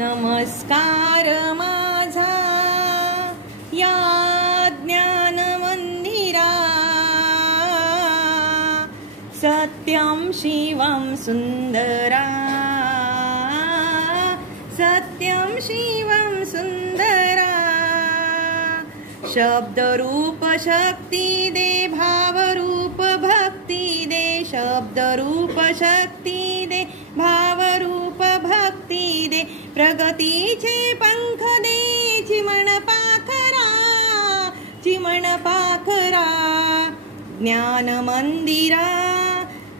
नमस्कार माझा या ज्ञान मंदिरा, सत्यं शिवं सुंदरा, सत्यं शिवं सुंदरा। शब्द रूप शक्ति दे, भाव रूप भक्ति दे, शब्द रूप शक्ति दे, भाव रूप भक्ति दे। प्रगतीचे पंख दे, चिमण पाखरा, चिमण पाखरा। ज्ञान मंदिरा,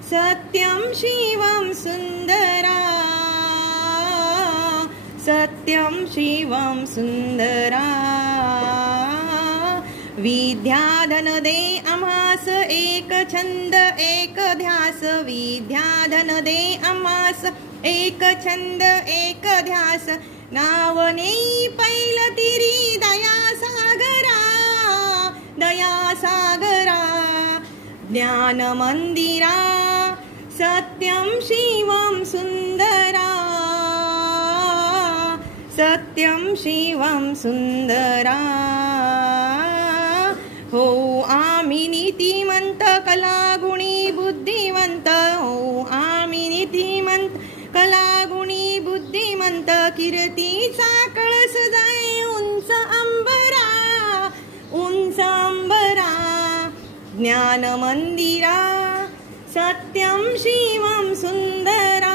सत्यं शिवं सुंदरा, सत्यं शिवं सुंदरा। विद्याधन दे आम्हास, एक छंद एक ध्यास, विद्याधन दे आम्हास, एक छंद एक ध्यास। नाव नेई पैलतिरी दया सागरा, दया सागरा। ज्ञान मंदिरा, सत्यं शिवं सुंदरा, सत्यं शिवं सुंदरा। हो आम्ही नीतिमंत, कलागुणी बुद्धिवंत, हो आम्ही नीतिमंत, कलागुणी बुद्धिमंत। कीर्तीचा कळस जाय उंच अंबरा, उंच अंबरा। ज्ञान मंदिरा, सत्यं शिवं सुंदरा,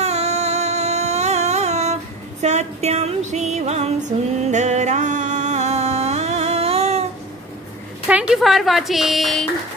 सत्यं शिवं सुंदरा। Thank you for watching.